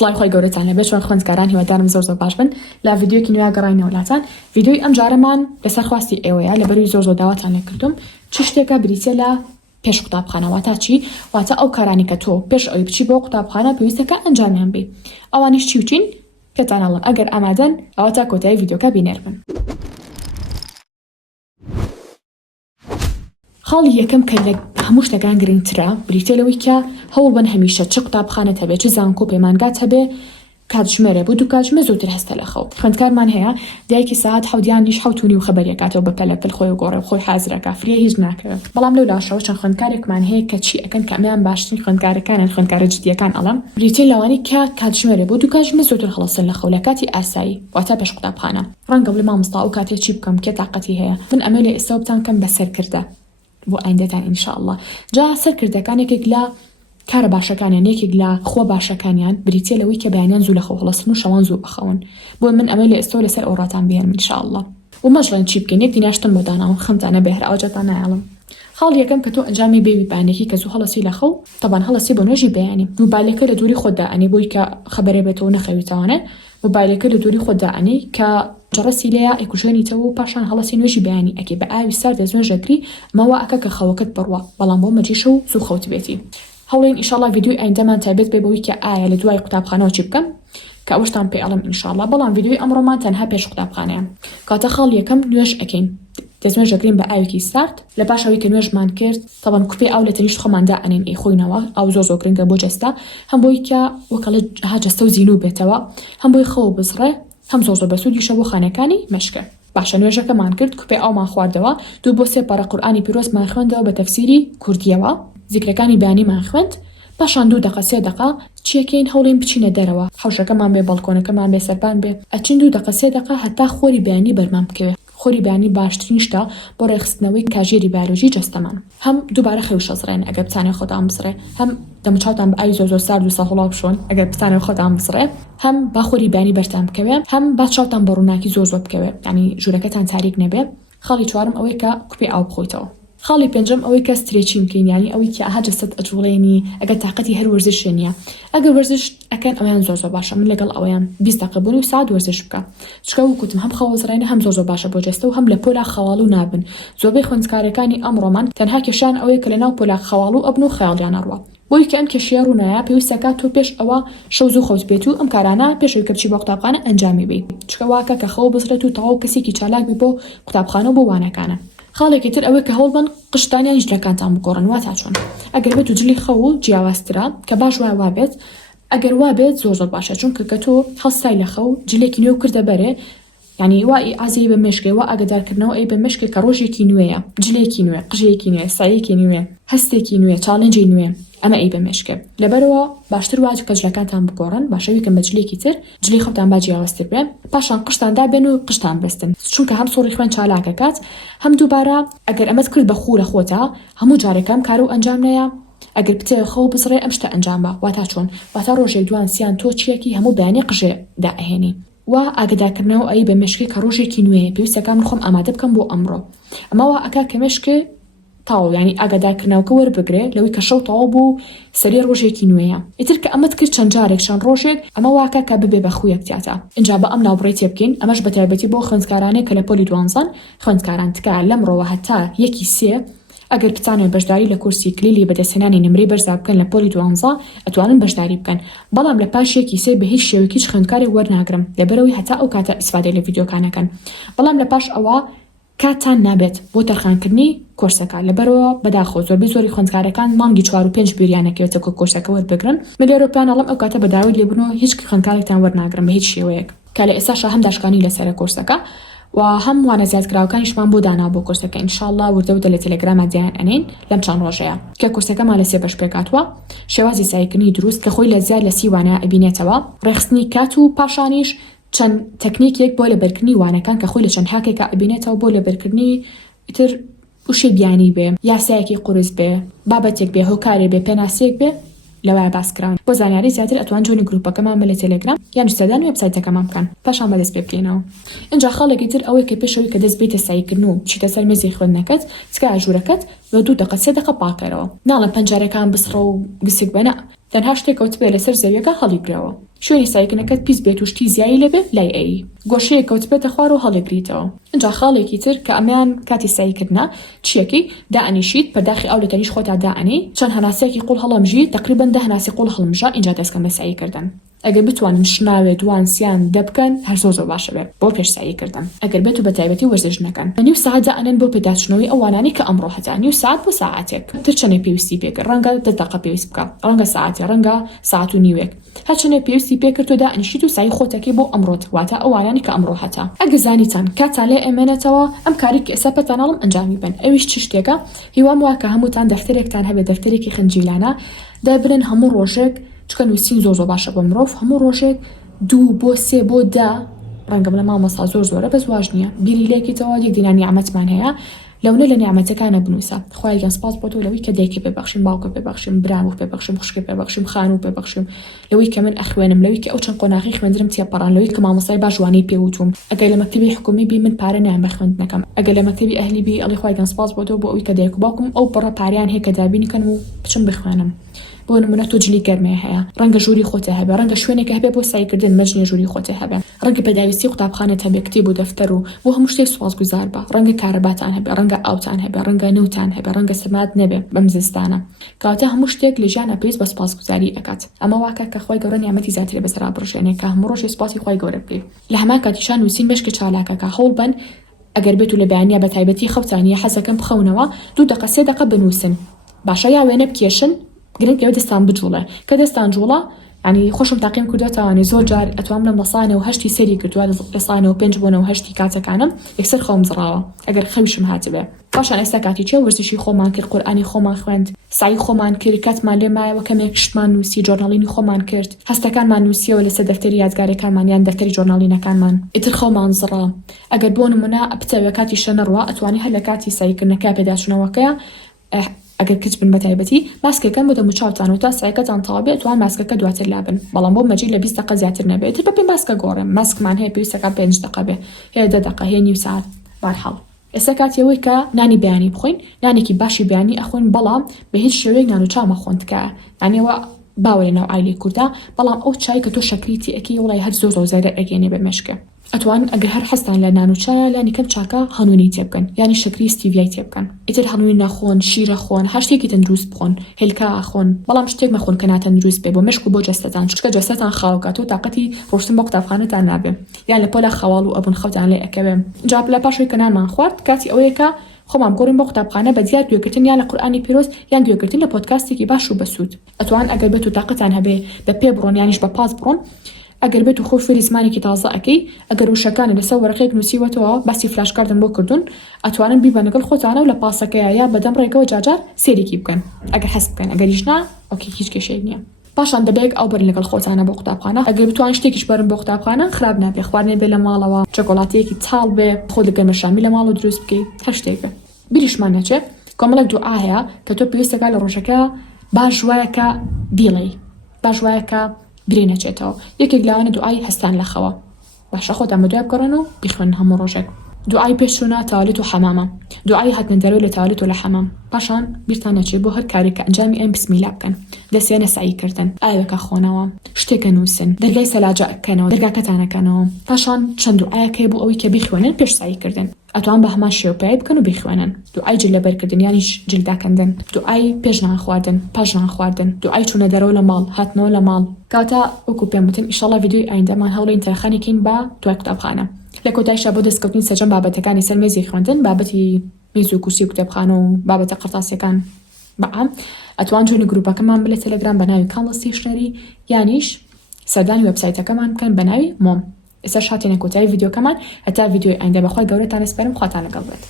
سڵای خۆی گەورەتان لەبێت چۆن خوێندکاران هیوادارم زۆر باش بن لە ڤیدیۆکی نوێ گەڕاینەوە وڵاتان. ڤیدیۆی ئەم جارەمان لەسەر خواستی ئێوەیە لەبەروی زۆر داواتان لێکردوم چ شتێکە بریتە لە پێش قوتابخانەوە تا چی واتە ئەو کارانی کە تۆ پێش ئەوی بچی بۆ قوتابخانە پێویستەکە ئەنجامیان بێ. ئەوانیش چی وچین پێتانەڵم ئەگەر ئامادەن ئەوە تا کۆتایی ڤیدیۆکە بینێر بن. خاڵی یەکەم کە لە هەموو شتەکان گرنگترە بریتە لەوەی کە هەوڵ بن هەمیشە چ قوتابخانەت هەبێ چ زانکۆ پەیمانگات هەبێ کاتژمێرە بوو دوو کاتژمێر زووتر هەستە لە خەو. خوێندکارمان هەیە دایکی ساعت حەودیان نیش حەوتونی و خەبەریەکاتەوە بە پەلەپل خۆی و گۆڕێ خۆی حازرەکە فرێ هیچ ناکەوێت. بەڵام لەو لاشەوە چەند خوێندکارێکمان هەیە کە چی ئەکەن کە ئەمیان باشترین خوێندکارەکانن خوێندکارە جدیەکان ئەڵەم بریتە لەوانی کە کاتژمێرە بوو دوو کاتژمێر زووتر هەڵەسن لە خەو لە کاتی ئاسایی واتە پێش قوتابخانە. ڕەنگە بڵێ مامۆستا ئەو کاتێ چی بکەم کێ تاقەتی هەیە من ئەمە لێ ئێستا بتان کەم بەسەرکردە بۆ ئایندەتان ئینشاءالله. جا سەرکردەکانێکێک لە کارە باشەکانیان یەکێک لە خۆ باشەکانیان بریتە لەوەی کە بەیانیان زوو لە خەو هەڵەسن و شەوان زوو بخەون بۆ من ئەمە لێ ئێستا لەسەر ئەوڕاتان بێنم ئینشاءالله. و مەژڵێن چی بکەین یەک دیناشتن بۆ داناون خەمتانە بێ هەر ئەوجاتان نایڵم. خاڵ یەکەم کە تۆ ئەنجامی بێوی بانێکی کە زوو هەڵەسی لە خەو تەبان هەڵەسی بۆ نوێژی بەیانی موبایلەکە لە دووری خۆت دائەنی بۆی کە خەبەرێ بێتەوە نەخەویتەوانێ موبایلەکە لە دووری خۆت دائەنی کە جەڕەسی لێیە ئەیکوژێنیتەوە و پاشان هەڵەسی نوێژی بەیانی ئەکێ بە ئاوی سارد دەزوێژەکری مەوە ئەکە کە خەوەکەت بڕوە بەڵام بۆ مەجیشە و زوو خەوت بێتی. هەوڵین ئینشاءالله ڤیدیۆی ئایندەمان تایبەت بێ بەوەی کە ئایا لە دوای قوتابخانەوە چی بکەم کە ئەوشتان پێ ئەڵم ئینشاءالله. بەڵام ڤیدیۆی ئەمڕۆمان تەنها پێش قوتابخانەیە کاتە خاڵ یەکەم نوێژ ئەکەین دەزوێژەکرین بە ئاوێکی سارد لە پاش ئەوەی کە نوێژمان کرد تەبەن کوپێ ئاو لە تەنیشت خۆماندا ئەنێن ئەیخۆینەوە ئەو زۆر گرنگە بۆ جەستا هەم بۆی کە وەکەڵە جەستە و زینوو بێتەوە هەم بۆی خەو بزڕێ هەم زۆر بەسوودیشە بۆ خانەکانی مەشکە. باشە نوێژەکەمان کرد کوپێ ئاومان خواردەوە دوو بۆ سێ پارە قورئانی پیرۆزمان خوێندەوە بە تەفسیری کوردیەوە زیکرەکانی بەیانیمان خوێند پاشان 2 دقە 3 دقە چیەکەین هەوڵین بچینە دەرەوە حوشەکەمان بێ بەڵکۆنەکەمان بێ سەربان بێ ئەچین 2 دقە 3 دقە هەتا خۆری بەیانی بەرمان بکەوێت. خۆری بەیانی باشترین شتە بۆ ڕێخستنەوەی کاژێری بیۆلۆژی جەستەمان. هەم دووبارە خەوی شەزڕێن ئەگەر بتانێ خۆتان بزڕێ هەم دەموچاوتان بە ئاوی زۆر سارد و سەهۆڵا بشۆن ئەگەر بتانێ خۆتان بزڕێ هەم با خۆری بەیانی بەرتان بکەوێ هەم با چاوتان بە ڕووناکی زۆر بکەوێ یعنی ژوورەکەتان تاریک نەبێ. خاڵی چوارم ئەوەی کە کوپێ ئاو بخۆیتەوە. خاڵی پێنجەم ئەوەی کە سترێچین بکەین یعنی ئەوەی کە ئاها جەستت ئەجوڵێنی ئەگەر تاقەتی هەر وەرزشێ نییە ئەگەر وەرزش ئەکەن ئەویان زۆر باشە من لەگەڵ ئەویان 20 دقە بوون و ساعت وەرزش بکە چکە وکوتم هەم خەوەزڕێنە هەم زۆر باشە بۆ جەستە و هەم لە پۆلا خەواڵ و نابن. زۆربەی خوێندکارەکانی ئەمڕۆمان تەنها کێشیان ئەوەیە کە لەناو پۆلا خەواڵ و ئەبن و خەیاڵیان ئەڕوە بۆی کە ئەم کێشیە ڕوونایە پێویستەکە تۆ پێش ئەوە شەو زوو خەوت بێت و ئەم کارانە پێشەوەی کە بچی بۆ قوتابخانە ئەنجامی بێ چکە واکە کە خەوە بزرێت و تەواو کەسێکی چالاک بێ بۆ قوتابخانە بۆ وانەکانە. خاڵێکی تر ئەوەی کە هەوڵ بن قشتانیان جلەکانتان بگۆڕن واتا چۆن ئەگەر بێت و جلی خەو و جیاوازترە کە باش وای وابێت ئەگەر وابێت زۆر باشە چونکە کە تۆ هەڵستای لە خەو جلێکی نوێ و کردە بەرێ یعنی وای ئازی بە مشکێ وا ئاگدارکردنەوە ئەی بە مشکێ کە ڕۆژێکی نوێیە جلێکی نوێ قژەیەکی نوێ سایەکی نوێ هەستێکی نوێ چاڵنجی نوێ ئەمە ئەی بە مشکێ لەبەرەوە باشتر واجب کە جلەکانتان بگۆڕن باشەوی کە بەجلێکی تر جلی خەوتان با جیاوازتر بێ پاشان قشتاندا بێن و قشتان بستن چونکە هەم سۆڕی خوێن چالاکەکات هەم دووبارە ئەگەر ئەمەت کرد بە خوو لە خۆتە هەموو جارێکم کار و ئەنجام نەیە ئەگەر بتێ خەو بزڕێ ئەم شتە ئەنجام بە واتا چۆن واتا ڕۆژێک دوان سیان تۆ چیەکی هەموو بەیانی قژێ دائەهێنی و ئاگدارکردنەوە ئەی بە مشکی کە ڕۆژێکی نوێ پێویستەکان خۆم ئامادە بکەم بۆ ئەمڕۆ ئەمەوە ئەکا کە مشکێ تاو ینی ئاگدارکردنەوەکە وەربگرێ لەوەی کە شەو تەواو بوو سەری ڕۆژێکی نوێیە ئیتر کە ئەمەت کرد چەند جارێک چەند ڕۆژێک ئەمە واکە کە ببێ بە خویەک تیاتە اینجا بە ئەم ناوبڕێ تێ بکەین ئەمەش بە تایبەتی بۆ خوێندکارانێک کە لە پۆلی دوانزەن خوێندکاران تکا لەمڕۆوە هەتا 1/3 ئەگەر بتانێت بەشداری لە کورسی کلیلی بەدەستهێنانی نمرەی بەرزا بکەن لە پۆلی دوانزە ئەتوانن بەشداری بکەن بەڵام لە پاش 1/3 بە هیچ شێوەیەکیش خوێندکارێک وەرناگرم لەبەرەوەی هەتا ئەو کاتە ئیسفادەی لە ڤیدیۆکانەکەن بەڵام لە پاش ئەوە کاتان نابێت بۆ تەرخانکردنی کۆرسەکە لەبەرەوە بەداخۆ زۆری خوێندکارەکان مانگی 4 و 5 بیریانەکەوێتە کە کۆرسەکە وەربگرن من لێرەپیان ئەڵم ئەو کاتە بەداوای لێبنەوە هیچ خوێندکارێکتان وەرناگرم بە هیچ شێوەیەک کە لە ئێستاشە هەم داشکانی لەسەر کۆرسەکە و هەم وانە زیادکراوەکانیشمان بۆ دانا بۆ کۆرسەکە ئینشاءالله وردەودە لە تەلەگرامە دیان ئەنین لەم چەند ڕۆژەیە کە کۆرسەکەمان لە 3 بەش پێکاتوە شێوازی سایکردنی دروست کە خۆی لە زیاد لە 30 وانە ئەبینێتەوە ڕێخستنی کات و پاشانیش چەند تەکنیکێک بۆ لەبەرکردنی وانەکان کە خۆی لە چەند هاکێکە ئەبینێتەوە بۆ لەبەرکردنی ئیتر وشێ بیانی بێ یاسایەکی قورس بێ بابەتێک بێ هۆکارێ بێ پێناسیەک بێ لەوای باسکران بۆ زانیاری زیاتر ئەتوان جۆنی گروپەکەمان بە لە تەلەگرام یان سەدان وێبسایتەکەمان بکەن پاشان بەدەست پێ بکەینەوە. اینجا خاڵێکی تر ئەوەی کە پێشەوەی کە دەست بیتە سایکردن و بچیتە سەر مێزی خوێندنەکەت چکە ئاژوورەکەت بە 2 دقە 3 دقە پاکەرەوە ناڵێن پەنجەرەکان بسڕە و گسک بەنە تەنها شتێک کەوتبێ لەسەر زەویەکە هەڵیگرەوە شوێنی سایکردنەکەت پیس بێت و شتی زیایی لەبێ لای ئەی گۆشەیە کەوتبێتە خوار و هەڵیگریتەوە اینجا خاڵێکی تر کە ئەمیان کاتی سایکردنە چیەکی دائنیشیت پەرداخی ئەو لە تەنیش خۆتا دائنی چەند هەناسەیەکی قوڵ هەڵەمژی تقریبا 10 هەناسی قوڵ هەڵمژە اینجا دەستکەم بە سایکردن ئەگەر بتوانن شناوێ دوانسیان دەبکەن هەر زۆر باشە بێت بۆ پێشساییکردن ئەگەر بێت و بە تایبەتی وەرزش نەکەن نیو ساعت دائنن بۆ پێداچنەوەی ئەوانانی کە ئەمڕۆ هەتا نیو ساعت بۆ ساعتێک تر چەنێ پێویستی پێکرد ڕەنگە 10 دقیقە پێویست بکە ڕەنگە ساعتێ ڕەنگە ساعت و نیوێک هەر چەنێ پێویستی پێکرد و دائنیشیت و سای خۆتەکەی بۆ ئەمڕۆت واتە ئەوانانی کە ئەمڕۆ هەتا ئەگەر زانیتان کاتان لێ ئەمێنێتەوە ئەم کاری کە ئێستا پێتانەڵم ئەنجامی بن ئەویش چ شتێکە هیوام وایە کە هەمووتان دەفتەرێکتان هەبێت دەفتەرێکی خنجیلانە دەبرن هەموو ڕۆژێک چکە نووسین زۆر باشە بۆ مرۆڤ هەموو ڕۆژێک 2 بۆ 3 بۆ 10 ڕەنگەم لە مامۆستا زۆرە بەس واژ نییە بیری لێکیتەوە یەک دینا نیعمەتمان هەیە لەونە لە نیعمەتەکانە بنووسە خوای گەن سپاس بۆ تۆ لەوەی کە دایکە پێبەخشیم باوکە پێبەخشیم برام و پێبەخشیم خوشکە پێبەخشیم خانوو پێبەخشیم لەوەی کە من ئەخوێنم لەوەی کە ئەو چەند قۆناغی خوێندرم تێپەڕان لەوەی کە مامۆستای باژوانەی پێوتوم ئەگەر لە مەکتەبی حکومی بی من پارە نیان بە خوێندنەکەم ئەگەر لە مەکتەبی ئەهلی بی ئەڵی خوای گەن سپاس بۆ تۆ بۆ ئەوەی کە دایک و باوکم ئەو پڕە پاریان هەیە کە دابینی کەن و بچم بخوێنم بۆ نمونە تۆ جلی گەرمێ هەیە ڕەنگە ژووری خۆتە هەبێ ڕەنگە شوێنێک هەبێ بۆ سایکردن مەجنی ژووری خۆتە هەبێ ڕەنگە پێداویستی قوتابخانەت هەبێ کتێب و دەفتەر و بۆ هەموو شتێک سوپاسگوزار بە ڕەنگە کارەباتان هەبێ ڕەنگە ئاوتان هەبێ ڕەنگە نەوتان هەبێ ڕەنگە سەمات نەبێ بەم زستانە کەواتە هەموو شتێک لە ژیانە پێویست بە سوپاسگوزاری ئەکات ئەمە واکە کە خۆی گەورە نیعمەتی زیاتری بەسەر بڕژێنێ کە هەموو ڕۆژی سوپاسی خۆی گەورە بکەیت لە هەمان کاتیشان نووسین مشکە چالاکەکە هەوڵ بن ئەگەر بێت و لە بەیانیە بە تایبەتی خەوتانیە حەزەکەم بخەونەوە 2 دقیقە 3 دقیقە بنووسن باشە یا وێنە بکێشن گرنگ ئەوە دەستان بجوڵێ کە دەستان جوڵە ینی خۆشم تاقیم کردوێتەوانی زۆر جار ئەتوانم لەم لەسانە و هەشتی سەری کردووە لەسانە و 5 بۆنەوە هەشتی کاتەکانم یەکسەر خەوم زڕاوە ئەگەر خەویشم هاتبێ پاشان ئێستا کاتی چێ وەرزشی خۆمان کرد قورئانی خۆمان خوێند سای خۆمان کرد کاتمان لێ مایەوە کەمێک شتمان نووسی جۆرناڵینی خۆمان کرد هەستەکانمان نووسیەوە لەسەر دەفتەری یادگاریەکانمان یان دەفتەری جۆرناڵینەکانمان ئیتر خەومان زڕا ئەگەر بۆ نمونە بتەوێت کاتی شە نەڕوا ئەتوانی هەر لە کاتی سایکردنەکە پێداچوونەوەکەیە ئەگەر کچ بن بە تایبەتی ماسکەکەم بۆ دەموچاوتان و تا سایکەتان تەواو بێت توان ماسکەکە دواتر لابن بەڵام بۆ مەجی لە 20 دقیقە زیاتر نەبێت تر بەپێ ماسکە گۆڕێم ماسکمان هەیە پێویستەکە 5 دقیقە بێ هەیە 10 دقیقە هەیە نیو ساعت بەرحاڵ ئێستا کاتیەوەی کە نانی بەیانی بخۆین نانێکی باشی بەیانی ئەخۆین بەڵام بە هیچ شێوەیەک نان و چاومە خۆندکە یانیەوە باوە لە ناو ئایلی کووردا بەڵام ئەو چای کە تۆ شەکریتی ئەکی وڵای هەر زۆر زایرە ئەگەێنێ بە مێشکە ئەتوان ئەگەر هەر حەستان لە نان و چایە لانی کەم چاکە هەنوونی تێبکەن یانی شەکری ستیڤیای تێبکەن ئیتر هەنووی نەخۆن شیرە خۆن هەر شتێکی تەندروست بخۆن هێلکا ئاخۆن بەڵام شتێک مەخۆن کە ناتەندروست بێ بۆ مشک و بۆ جەستەتان چکە جەستەتان خاوکات و تااقەتی ڕۆشتن بۆ قوتابخانەتان نابێ یان لە پۆلا خەواڵ و ئەبوون خەوتان لێ ئەکەوێ جا لە پاشۆی کە نانمان خوارد کاتی ئەوەیەکە خۆمان گۆڕین بۆ قوتابخانە بە دیار گوێگرتن یان لە قورئانی پیرۆز یان گوێگرتن لە پۆدکاستێکی باش و بەسوود ئەتوان ئەگەر بێت و تااقەتان هەبێ بە پێ بڕۆن یانیش بە پاس بڕۆن ئەگەر بێت و خۆ فێری زمانێکی تازە ئەەکەی ئەگەر وشەکانە لەسەر وەرەقەیەک نووسیوەتەوە باسی فلاشکاردن بۆ کردوون ئەتوانن بیبە لەگەڵ خۆتانە و لە پاسەکەیە یا بەدەم ڕێگەوە جاجار سێریکی بکەن ئەگەر هەست بکەن ئەگەریش نا ئۆکی هیچ کێشەی نییە پاشان دەبێت ئەو بەرن لەگەڵ خۆتانە بۆ قوتابخانە ئەگەر بتوان شتێکیش بەرن بۆ قوتابخانە خراپ نابێ خواردنێ بێ لە ماڵەوە چۆکۆلاتەیەکی چاڵ بێ خۆ لەگەرمە شامی لە ماڵەوە دروست بکەیت هەر شتێک بێ بیریشمان نەچێت کۆمەڵێک دوعا هەیە کە تۆ پێویستەکە لە ڕۆژەکە باش وایەکە بیڵێ باش وایەکە برێ نەچێتەوە یەکێک لاوانە دوعای هەستان لە خەوە باشە خۆتان بە دوای بگەڕن و بیخوێن هەموو ڕۆژێک دوعای پێشچوونە تاوالێت و حەمامە دوعای هاتنە دەرەوە لە تاوالێت و لە حەمام پاشان بیرتان نەچێت بۆ هەر کارێک کە ئەنجامی ئەم بسمیلا بکەن دەستیانە ساییکردن ئاوێکە خۆنەوە شتێکە نووسن دەرگای سەلاجە ئەکەنەوە دەرگاکەتانەکەنەوە پاشان چەند دوعایەکەی بۆ ئەوەی کە بیخوێنن پێش ساییکردن ئەتوان بە هەمان شێوپایی بکەن و بیخوێنن دوعای جلەبەرکردن یانیش جلداکەندن دوعای پێشنان خواردن پاشنان خواردن دوعای چوونە دەرەوە لە ماڵ هاتنەوە لە ماڵ کاتە وەکو پێم وتم ئیشەڵا ڤیدیۆی ئایندەمان هەوڵین تەرخانێکین بە دوای قوتابخانە لە کۆتاییشدا بۆ دەستکەوتنی سەرجەم بابەتەکانی سەر مێزی خوێندن بابەتی میز و کورسی کوتابخانە و بابەتە قرتاسیەکان بەعام ئەتوان جوێنی گروپەکەمان بڵێ تەلەگرام بە ناوی کانڵ ستیشنەری یانیش سەردانی وێبسایتەکەمان بکەن بە ناوی مۆم ئێستا شاتێنە کۆتایی ڤیدیۆکەمان هەتا ڤیدیۆی ئایندە بەخوای گەورەتان ئەسپارم خواتان لەگەڵ بێت